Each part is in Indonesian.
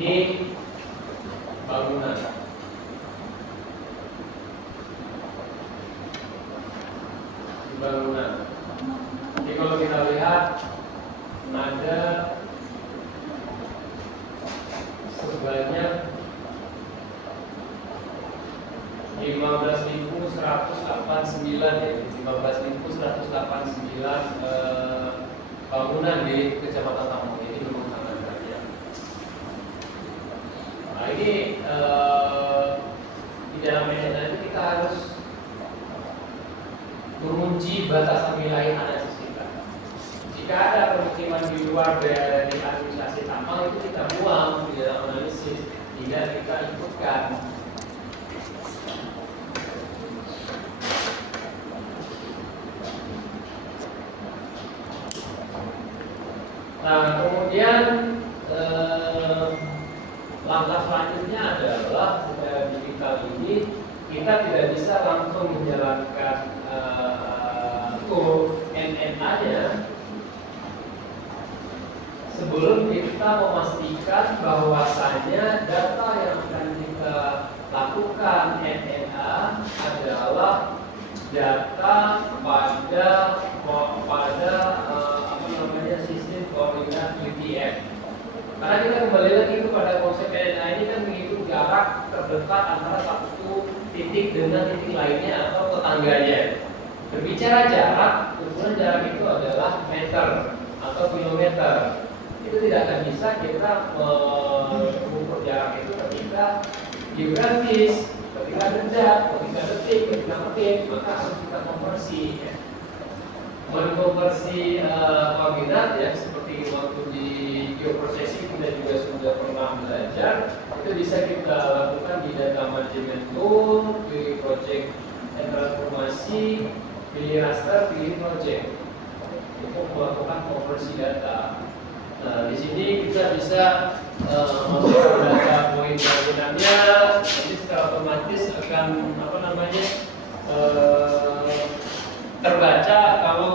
Ini bangunan. Bangunan. Jadi kalau kita lihat ada sebanyak 15.189 ya, 15.189 bangunan di Kecamatan Tamong ini belum tangan kerja. Nah ini di dalam media itu kita harus mengunci batasan wilayah analisis kita. Jika ada permukiman di luar dari administrasi tambang itu kita buang di dalam analisis, tidak kita ikutkan. Nah kemudian langkah selanjutnya adalah secara digital ini kita tidak bisa langsung menjalankan NNA-nya sebelum kita memastikan bahwasanya data yang akan kita lakukan NNA adalah data pada sistem koordinat UTM. Karena kita kembali lagi kepada konsep NNA ini kan menghitung jarak terdekat antara satu titik dengan titik lainnya atau tetangganya. Berbicara jarak, ukuran jarak itu adalah meter atau kilometer. Itu tidak akan bisa kita mengukur jarak itu ketika geografis, ketika detik, ketika detik, ketika menit, maka harus kita konversi. Ya. Mengkonversi koordinat ya seperti waktu di geoprocessing kita juga sudah pernah belajar, itu bisa kita lakukan di data management tool, di project transformasi, pilih raster, pilih project untuk melakukan konversi data. Nah, di sini kita bisa masukkan data poin bangunannya, nanti secara otomatis akan terbaca kalau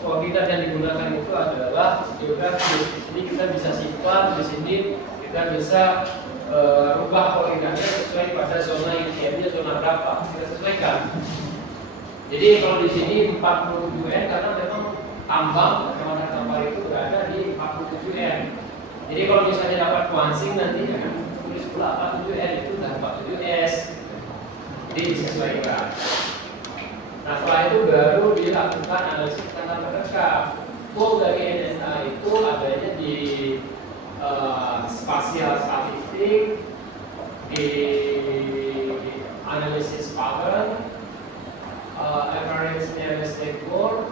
koordinat yang digunakan itu adalah geografis. Di sini kita bisa simpan, di sini kita bisa rubah koordinatnya sesuai pada zona UTM-nya zona berapa kita sesuaikan. Jadi kalau di sini 47 N karena memang tambang Kecamatan Kampar itu berada di 47 N. Jadi kalau misalnya dapat kuansing nanti jangan tulis pula 47 N itu sudah 47 S. Jadi disesuaikan. Nah setelah itu baru dilakukan analisis tanggal terdekat. Tool dari NNA itu adanya di spasial statistik, di analisis pattern, average nearest neighbor,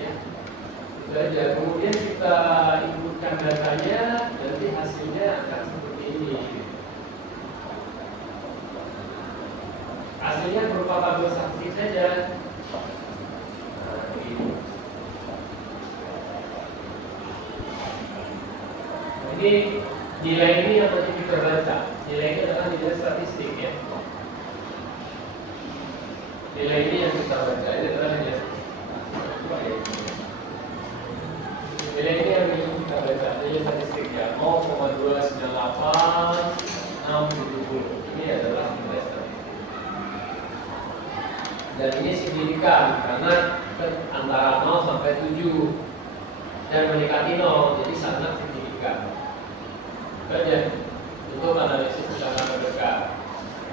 ya itu aja. Kemudian kita inputkan datanya, nanti hasilnya akan seperti ini. Hasilnya berupa tabel saksi saja. Ini nilai ini yang nanti kita baca. Nilai ini adalah nilai statistik ya. Nilai ini yang kita baca ini adalah nilai statistik. Nilai ini yang kita baca nilai statistik ya 0,298,670. Ini adalah nilai statistik. Dan ini signifikan karena antara 0 sampai 7 dan mendekati 0, jadi sangat signifikan. Saja untuk analisis secara terdekat.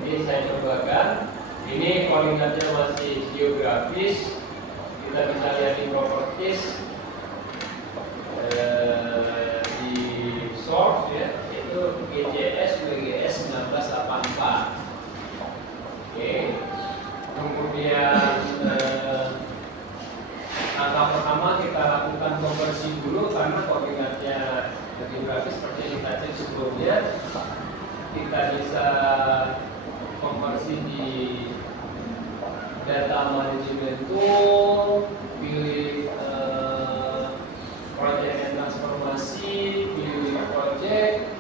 Ini saya cobakan. Ini koordinatnya masih geografis. Kita bisa lihat di properties di source ya, itu GJS WGS 1984. Oke. Kemudian langkah pertama kita lakukan konversi dulu karena koordinatnya geografis seperti yang kita cek sebelumnya. Kita bisa konversi di data management tool, pilih project dan transformasi, pilih project,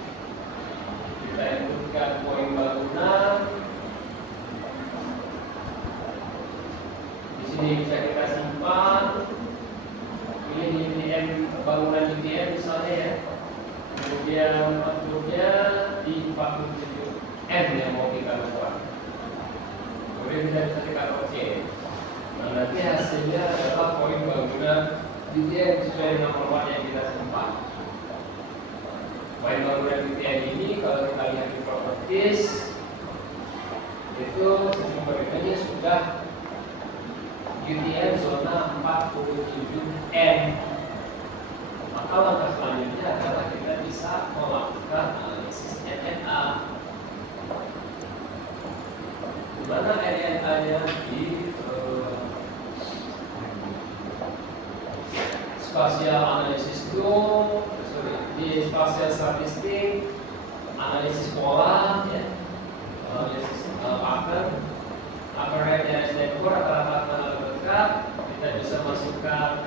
kita inputkan poin bangunan. Di sini bisa kita simpan. Ini UTM bangunan UTM misalnya Kemudian bentuknya di 47 M yang mau kita ubah. Kemudian kita bisa tekan OK. Nah, nanti hasilnya adalah poin bangunan BTN sesuai dengan format yang kita simpan. Poin bangunan BTN ini kalau kita lihat di properties itu sistem koordinatnya sudah UTM zona 47M. Maka langkah selanjutnya adalah kita bisa melakukan analisis RNA. Di mana RNA-nya di spasial analisis tool, di spasial statistik, analisis pola, ya, analisis pattern, average dan snapper rata-rata lengkap. Kita bisa masukkan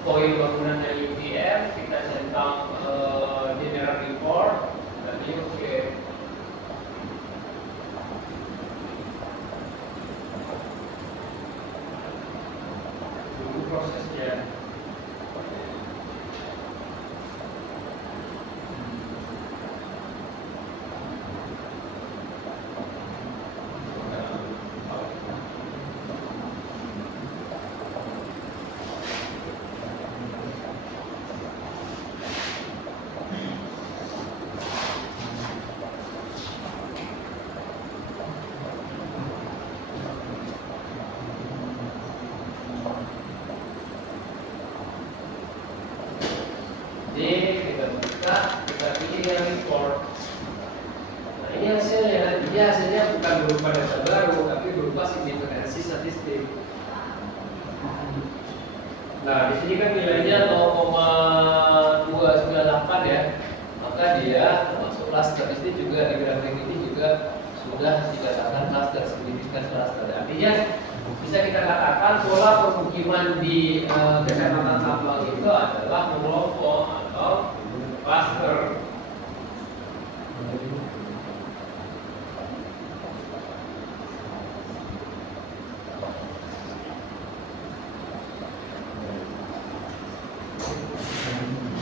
poin bangunan dari UTM, kita centang general report, dan ini oke. Tunggu prosesnya. Kita buka, kita pilih yang report. Nah, ini hasilnya. Dia hasilnya bukan berupa data baru, tapi berupa signifikansi statistik. Nah, di sini kan nilainya 0,298 ya. Maka dia masuklah statistik juga di grafik ini juga sudah dikatakan cluster, signifikan cluster. Artinya bisa kita katakan pola pemukiman di kecamatan Tambang itu adalah mengelompok atau cluster.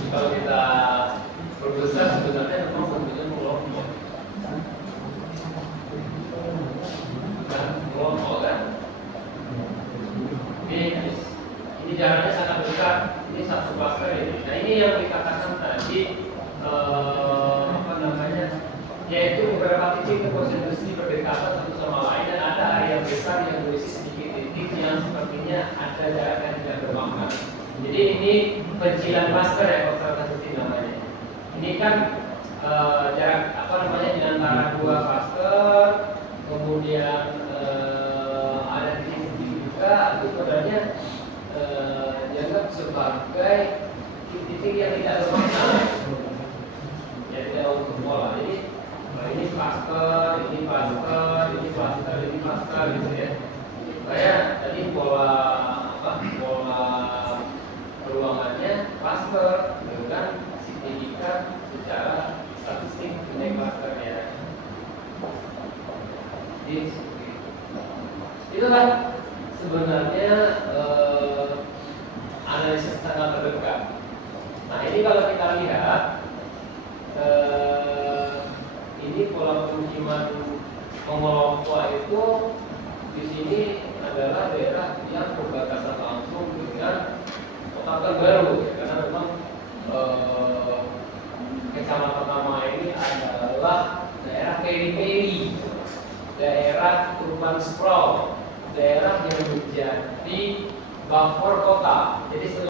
Kalau kita berbesar sebenarnya memang bentuknya mengelompok. Mengelompok kan? Ini jaraknya sangat dekat. Ini satu cluster ini. Nah, ini yang dikatakan tadi yaitu beberapa titik konsentrasi berdekatan satu sama lain dan ada area besar yang berisi sedikit titik yang sepertinya ada jarak yang tidak bermakna. Jadi ini pencilan cluster ya, konsentrasi namanya. Ini kan jarak di antara dua cluster, kemudian ada titik-titik juga, itu sebenarnya dianggap sebagai titik yang tidak bermakna, ya tidak untuk pola. Jadi ini cluster, ini cluster, ini cluster, ini cluster, gitu ya. Kayak tadi pola ruangannya cluster dengan signifikan secara statistik mengenai clusternya. Itu kan sebenarnya analisis tanggal terdekat. Nah, ini kalau kita lihat ini pola pemukiman mengelompok itu di sini adalah daerah yang berbatasan langsung dengan Kota Pekanbaru, ya, karena memang kecamatan nama ini adalah daerah peri-peri, daerah urban sprawl, daerah yang menjadi buffer kota. Jadi